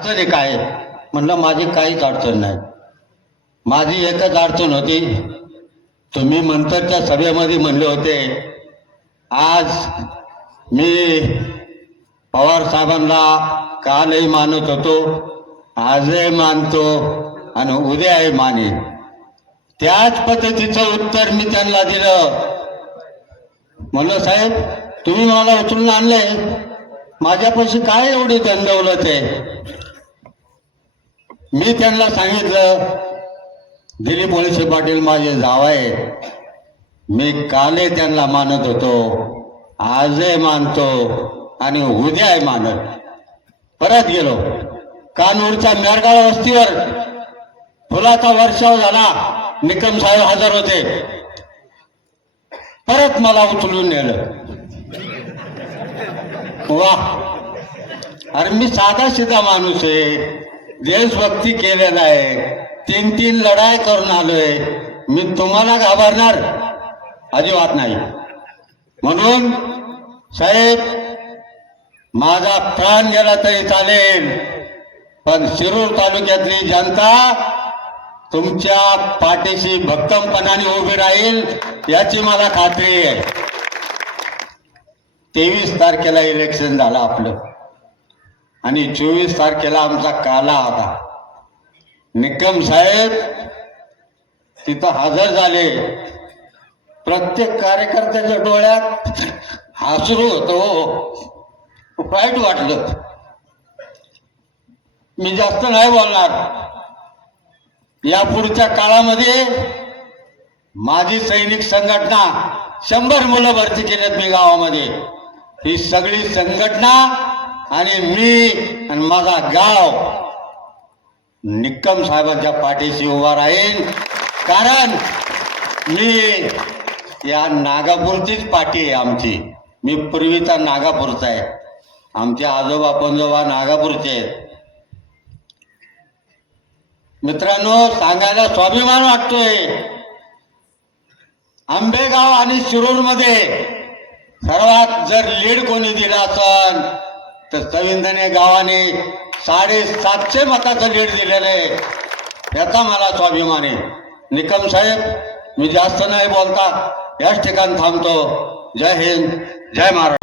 अडचणी काय? म्हणलं माझी काहीच अडचण नाही. माझी एकच अडचण होती. तुम्ही मंतरच्या सभेमध्ये म्हणले होते आज मी पवार साहेबांना कालही मानत होतो? आजही मानतो आणि उद्याही माने त्याच पद्धतीचं उत्तर मी त्यांना दिलं. म्हणलं साहेब तुम्ही मला उचलून आणले माझ्यापाशी काय एवढी दंडवलत आहे? मी त्यांना सांगितलं दिलीप वळसे पाटील माझे जाव आहे मी काले त्यांना मानत होतो आजही मानतो आणि उद्या मानत. परत गेलो. कानूरच्या मेरगाव वस्तीवर फुलाचा वर्षाव झाला. निकम साहेब हजर होते. परत मला उचलून नेलं. वा अरे मी साधा सिधा माणूस आहे. देशभक्ती केलेला आहे तीन तीन लढाई करून आलोय मी तुम्हाला घाबरणार अजिबात नाही. म्हणून साहेब माझा प्राण गेला तरी चालेल पण शिरूर तालुक्यातली जनता तुमच्या पाठीशी भक्कमपणाने उभी राहील याची मला खात्री आहे. तेवीस तारखेला इलेक्शन झालं आपलं. आणि चोवीस तारखेला आमचा काला होता निकम साहेब तिथं हजर झाले. प्रत्येक कार्यकर्त्याच्या डोळ्यात हसरू होतो. वाईट वाटलं. मी जास्त नाही बोलणार. या पुढच्या काळामध्ये माझी सैनिक संघटना शंभर मुलं भरती केल्यात मी गावामध्ये. ही सगळी संघटना आणि मी आणि माझा गाव निक्कम साहेबांच्या पाठीशी उभा राहील कारण मी या नागापूरचीच पाठी आहे आमची. मी पूर्वीचा नागापूरचा आहे. आमचे आजोबा पंजोबा नागापूरचे आहेत. मित्रांनो सांगायला स्वाभिमान वाटतोय. आंबेगाव आणि शिरूरमध्ये सर्वात जर लीड कोणी दिला असन तर सविंदने गावाने साडेसातशे मताचं लीड दिलेलं आहे. याचा मला स्वाभिमान आहे. निकम साहेब मी जास्त नाही बोलता. याच ठिकाणी थांबतो. जय हिंद जय महाराष्ट्र.